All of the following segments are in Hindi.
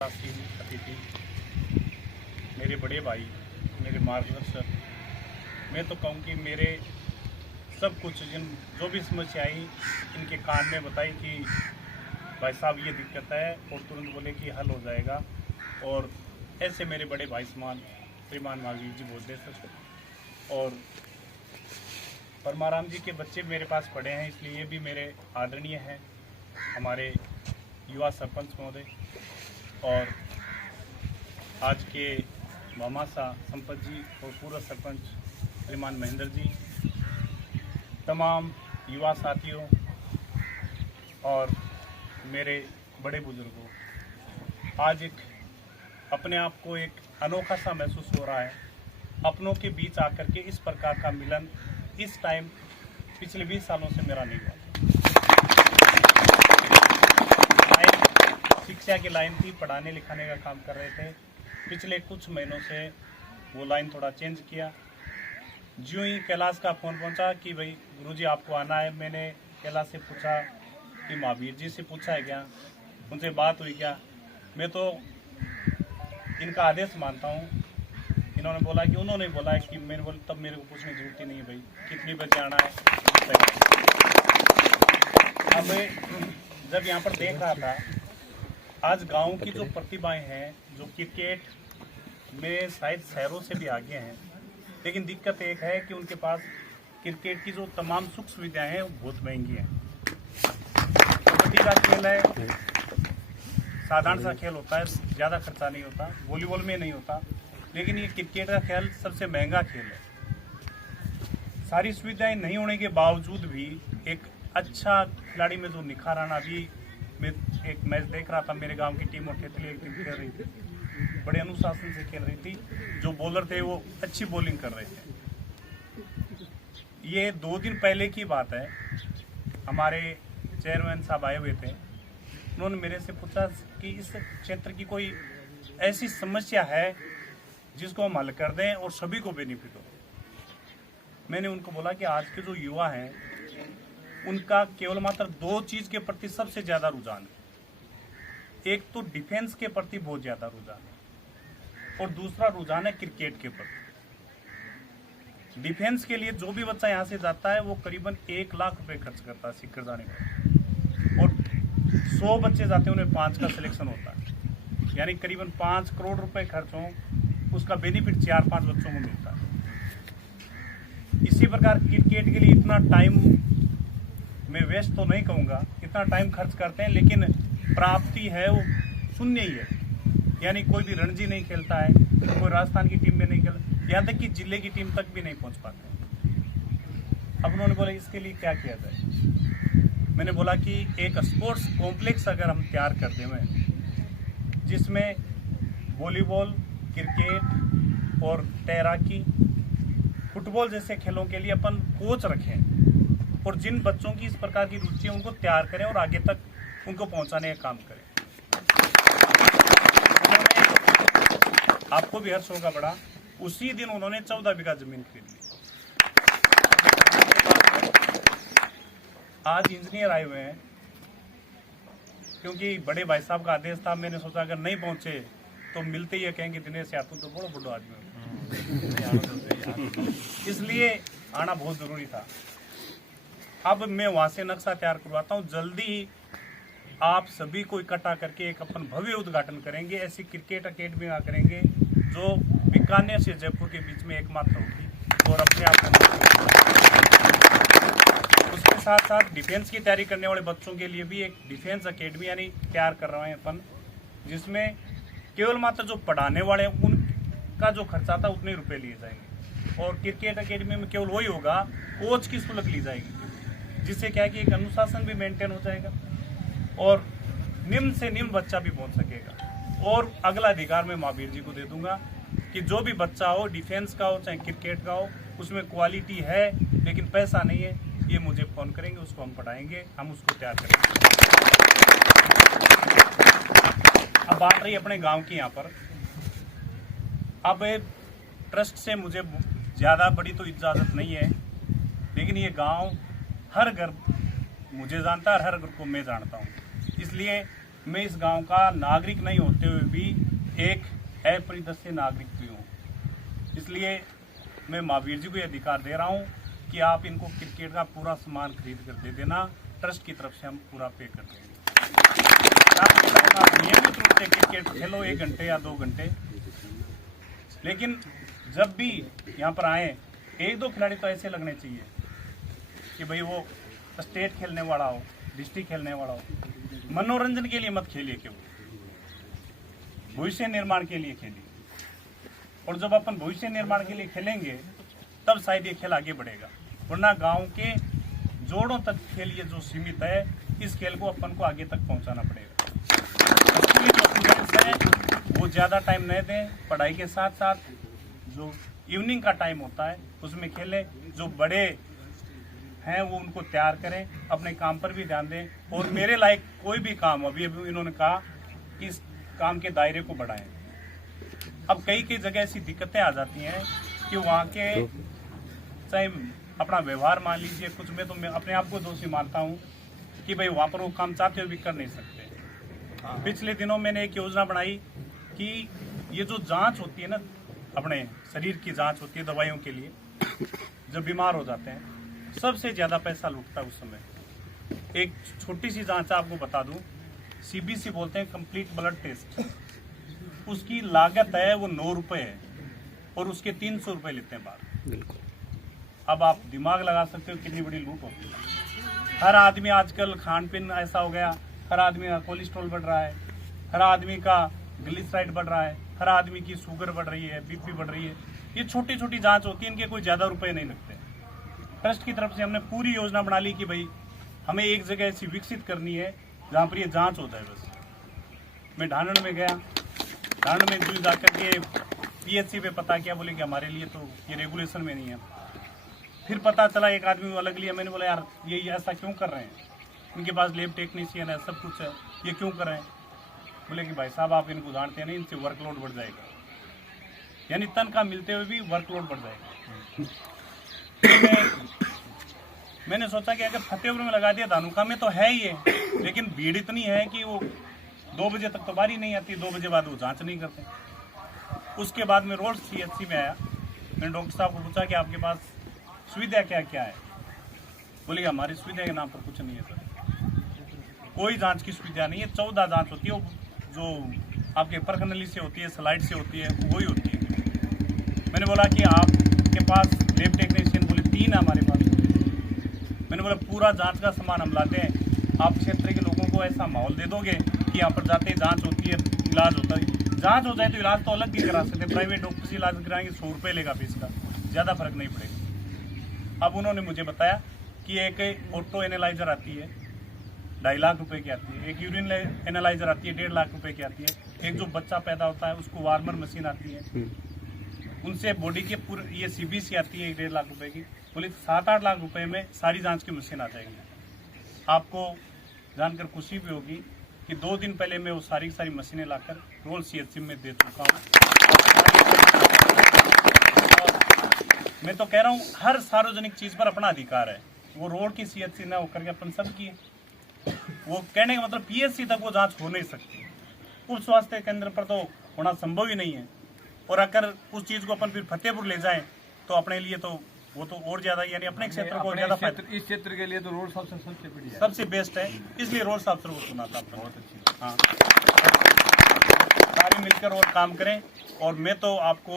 अतिथि, मेरे बड़े भाई, मेरे मार्गदर्शक, मैं तो कहूँ कि मेरे सब कुछ जो भी समस्या आई इनके कान में बताई कि भाई साहब ये दिक्कत है और तुरंत बोले कि हल हो जाएगा। और ऐसे मेरे बड़े भाई समान श्रीमान महावीर जी बोलते सच। और परमाराम जी के बच्चे मेरे पास पढ़े हैं, इसलिए ये भी मेरे आदरणीय हैं, हमारे युवा सरपंच महोदय। और आज के मामासा संपत जी और पूर्व सरपंच श्रीमान महेंद्र जी, तमाम युवा साथियों और मेरे बड़े बुजुर्गों, आज एक अपने आप को एक अनोखा सा महसूस हो रहा है। अपनों के बीच आकर के इस प्रकार का मिलन इस टाइम पिछले 20 सालों से मेरा नहीं हुआ। शिक्षा की लाइन थी, पढ़ाने लिखाने का काम कर रहे थे। पिछले कुछ महीनों से वो लाइन थोड़ा चेंज किया। ज्यों ही कैलाश का फ़ोन पहुंचा कि भाई गुरुजी आपको आना है, मैंने कैलाश से पूछा कि महावीर जी से पूछा है क्या, उनसे बात हुई क्या। मैं तो इनका आदेश मानता हूँ। इन्होंने बोला कि उन्होंने बोला है कि मैंने बोला तब मेरे को पूछने की जरूरत ही नहीं है भाई, कितनी बजे आना है। अब जब यहाँ पर देख रहा था, आज गांव की जो प्रतिभाएं हैं, जो क्रिकेट में शायद शहरों से भी आगे हैं, लेकिन दिक्कत एक है कि उनके पास क्रिकेट की जो तमाम सुख सुविधाएं हैं वो बहुत महंगी हैं। कबड्डी का खेल है, साधारण सा खेल होता है, ज़्यादा खर्चा नहीं होता, वॉलीबॉल में नहीं होता, लेकिन ये क्रिकेट का खेल सबसे महंगा खेल है। सारी सुविधाएं नहीं होने के बावजूद भी एक अच्छा खिलाड़ी में जो निखार आना, अभी मैं एक मैच देख रहा था, मेरे गांव की टीम और तेतली एक टीम खेल रही थी, बड़े अनुशासन से खेल रही थी। जो बॉलर थे वो अच्छी बॉलिंग कर रहे थे। ये 2 दिन पहले की बात है, हमारे चेयरमैन साहब आए हुए थे। उन्होंने मेरे से पूछा कि इस क्षेत्र की कोई ऐसी समस्या है जिसको हम हल कर दें और सभी को बेनिफिट हो। मैंने उनको बोला कि आज के जो युवा हैं उनका केवल मात्र 2 चीज के प्रति सबसे ज्यादा रुझान है। एक तो डिफेंस के प्रति बहुत ज्यादा रुझान है और दूसरा रुझान है क्रिकेट के प्रति। डिफेंस के लिए जो भी बच्चा यहाँ से जाता है वो करीबन 1 लाख रुपए खर्च करता है सीकर जाने पर, और 100 बच्चे जाते हैं उन्हें 5 का सिलेक्शन होता है, यानी करीबन 5 करोड़ रुपए खर्च हो, उसका बेनिफिट 4-5 बच्चों को मिलता है। इसी प्रकार क्रिकेट के लिए इतना टाइम, मैं वेस्ट तो नहीं कहूँगा, इतना टाइम खर्च करते हैं, लेकिन प्राप्ति है वो शून्य ही है। यानी कोई भी रणजी नहीं खेलता है, कोई राजस्थान की टीम में नहीं खेलता, यहाँ तक कि जिले की टीम तक भी नहीं पहुँच पाते। अब उन्होंने बोला इसके लिए क्या किया जाए। मैंने बोला कि एक स्पोर्ट्स कॉम्प्लेक्स अगर हम तैयार कर दें जिसमें वॉलीबॉल, क्रिकेट और तैराकी, फुटबॉल जैसे खेलों के लिए अपन कोच रखें और जिन बच्चों की इस प्रकार की रुचि है उनको तैयार करें और आगे तक उनको पहुंचाने का काम करें। आपको भी हर्ष होगा बड़ा, उसी दिन उन्होंने 14 बीघा जमीन खरीद ली। आज इंजीनियर आए हुए हैं, क्योंकि बड़े भाई साहब का आदेश था। मैंने सोचा अगर नहीं पहुंचे तो मिलते ही कहेंगे दिनेश यार तुम तो बड़ा बड़ा आदमी हो, इसलिए आना बहुत जरूरी था। अब मैं वहां से नक्शा तैयार करवाता हूँ, जल्दी ही आप सभी को इकट्ठा करके एक अपन भव्य उद्घाटन करेंगे। ऐसी क्रिकेट अकेडमी करेंगे जो बीकानेर से जयपुर के बीच में एकमात्र होगी और अपने आप उसके साथ साथ डिफेंस की तैयारी करने वाले बच्चों के लिए भी एक डिफेंस अकेडमी यानी तैयार कर रहे हैं अपन, जिसमें केवल मात्र जो पढ़ाने वाले हैं उनका जो खर्चा था उतने रुपए लिए जाएंगे, और क्रिकेट अकेडमी में केवल वही होगा, कोच की शुल्क ली जाएगी, जिससे क्या है कि एक अनुशासन भी मेंटेन हो जाएगा और निम्न से निम्न बच्चा भी पहुंच सकेगा। और अगला अधिकार मैं महावीर जी को दे दूंगा कि जो भी बच्चा हो, डिफेंस का हो चाहे क्रिकेट का हो, उसमें क्वालिटी है लेकिन पैसा नहीं है, ये मुझे फोन करेंगे, उसको हम पढ़ाएंगे, हम उसको तैयार करेंगे। अब बात रही अपने गांव की, यहाँ पर अब ट्रस्ट से मुझे ज़्यादा बड़ी तो इजाज़त नहीं है, लेकिन ये गांव हर घर मुझे जानता है और हर घर को मैं जानता हूँ, इसलिए मैं इस गांव का नागरिक नहीं होते हुए भी एक अपरिदस्य नागरिक भी हूँ। इसलिए मैं महावीर जी को यह अधिकार दे रहा हूँ कि आप इनको क्रिकेट का पूरा सामान खरीद कर दे देना, ट्रस्ट की तरफ से हम पूरा पे कर देंगे। आप नियमित रूप से क्रिकेट खेलो 1 घंटे या 2 घंटे, लेकिन जब भी यहाँ पर आए 1-2 खिलाड़ी तो ऐसे लगने चाहिए कि भाई वो स्टेट खेलने वाला हो, डिस्ट्रिक्ट खेलने वाला हो। मनोरंजन के लिए मत खेलिए, केवल भविष्य निर्माण के लिए खेलिए। और जब अपन भविष्य निर्माण के लिए खेलेंगे तब शायद ये खेल आगे बढ़ेगा, वरना गांव के जोड़ों तक खेल ये जो सीमित है, इस खेल को अपन को आगे तक पहुंचाना पड़ेगा। इसलिए जो स्टूडेंट्स हैं वो ज़्यादा टाइम नहीं दें, पढ़ाई के साथ साथ जो इवनिंग का टाइम होता है उसमें खेलें। जो बड़े हैं वो उनको तैयार करें, अपने काम पर भी ध्यान दें। और मेरे लायक कोई भी काम, अभी इन्होंने कहा कि इस काम के दायरे को बढ़ाएं। अब कई जगह ऐसी दिक्कतें आ जाती हैं कि वहाँ के चाहे अपना व्यवहार मान लीजिए कुछ में, तो मैं अपने आप को दोषी मानता हूँ कि भाई वहाँ पर वो काम चाहते हुए भी कर नहीं सकते। पिछले दिनों मैंने एक योजना बनाई कि ये जो जांच होती है ना, अपने शरीर की जांच होती है दवाइयों के लिए, जब बीमार हो जाते हैं सबसे ज़्यादा पैसा लूटता है उस समय। एक छोटी सी जांच आपको बता दूं, CBC बोलते हैं कंप्लीट ब्लड टेस्ट, उसकी लागत है वो 9 रुपये है और उसके 300 रुपये लेते हैं बाहर। बिल्कुल। अब आप दिमाग लगा सकते हो कितनी बड़ी लूट होती है। हर आदमी आजकल खान पीन ऐसा हो गया, हर आदमी का कोलेस्ट्रॉल बढ़ रहा है, हर आदमी का ग्लिसराइड बढ़ रहा है, हर आदमी की शुगर बढ़ रही है, BP बढ़ रही है। ये छोटी छोटी जांच होती है, इनके कोई ज़्यादा रुपए नहीं लगते। ट्रस्ट की तरफ से हमने पूरी योजना बना ली कि भाई हमें एक जगह ऐसी विकसित करनी है जहाँ पर ये जांच होता है। बस मैं ढानन में गया, ढानन में जो जाकर के PHC पे पता किया, बोले कि हमारे लिए तो ये रेगुलेशन में नहीं है। फिर पता चला एक आदमी अलग लिया, मैंने बोला यार ये ऐसा क्यों कर रहे हैं, इनके पास लैब टेक्नीशियन है, सब कुछ है, ये क्यों कर रहे हैं। बोले कि भाई साहब आप इनको जानते नहीं, इनसे वर्कलोड बढ़ जाएगा, यानी तनख्वाह मिलते हुए भी वर्कलोड बढ़ जाएगा। मैंने सोचा कि अगर फतेहपुर में लगा दिया, धानुका में तो है ही है, लेकिन भीड़ इतनी है कि वो 2 बजे तक तो बारी नहीं आती, 2 बजे बाद वो जांच नहीं करते। उसके बाद में रोड CHC में आया, मैंने डॉक्टर साहब को पूछा कि आपके पास सुविधा क्या क्या है। बोले कि हमारी सुविधा के नाम पर कुछ नहीं है सर, कोई जांच की सुविधा नहीं है। 14 जांच होती है, जो आपके परखनली से होती है, स्लाइड से होती है, वही होती है। मैंने बोला कि आपके पास लैब टेक्नीशियन, बोले 3 है हमारे पास। मैंने बोला पूरा जांच का सामान हम लाते हैं, आप क्षेत्र के लोगों को ऐसा माहौल दे दोगे कि यहाँ पर जाते जांच होती है, इलाज होता है। जांच हो जाए तो इलाज तो अलग भी करा सकते हैं, प्राइवेट डॉक्टर से इलाज कराएंगे 100 रुपये लेगा फीस का, ज़्यादा फर्क नहीं पड़ेगा। अब उन्होंने मुझे बताया कि एक ऑटो एनालाइजर आती है 2.5 लाख रुपए की आती है, एक यूरिन एनालाइजर आती है 1.5 लाख रुपए की आती है, एक जो बच्चा पैदा होता है उसको वार्मर मशीन आती है, उनसे बॉडी के पूरे ये CBC आती है 1.5 लाख रुपए की। बोले 7-8 लाख रुपए में सारी जांच की मशीन आ जाएगी। आपको जानकर खुशी भी होगी कि 2 दिन पहले मैं वो सारी मशीनें लाकर रोल CHC में दे चुका हूँ। मैं तो कह रहा हूँ हर सार्वजनिक चीज पर अपना अधिकार है, वो रोड की CHC ना होकर के अपन सब की। वो कहने का मतलब PHC तक वो जांच हो नहीं सकती, उप स्वास्थ्य केंद्र पर तो होना संभव ही नहीं है। और अगर उस चीज को अपन फिर फतेहपुर ले जाएं तो अपने लिए तो वो तो और ज्यादा, यानी अपने क्षेत्र को ज्यादा फायदा। इस क्षेत्र के लिए तो रोड सबसे बढ़िया, सबसे बेस्ट है, इसलिए रोड साफ को सुना था। बहुत अच्छी, हाँ, सारे मिलकर और काम करें। और मैं तो आपको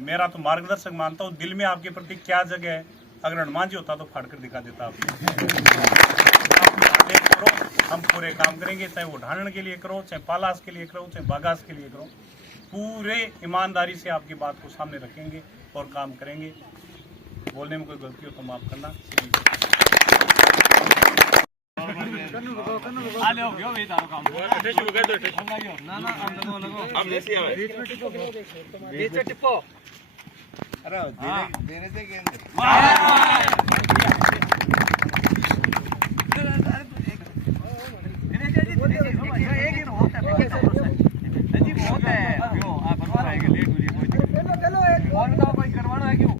मेरा तो मार्गदर्शक मानता हूँ, दिल में आपके प्रति क्या जगह है, अगर हनुमान जी होता तो फाड़ कर दिखा देता आपको। हम पूरे काम करेंगे, चाहे वो ढाणन के लिए करो, चाहे पालास के लिए करो, चाहे बागास के लिए करो, पूरे ईमानदारी से आपकी बात को सामने रखेंगे और काम करेंगे। बोलने में कोई गलती हो तो माफ करना। अरे धीरे से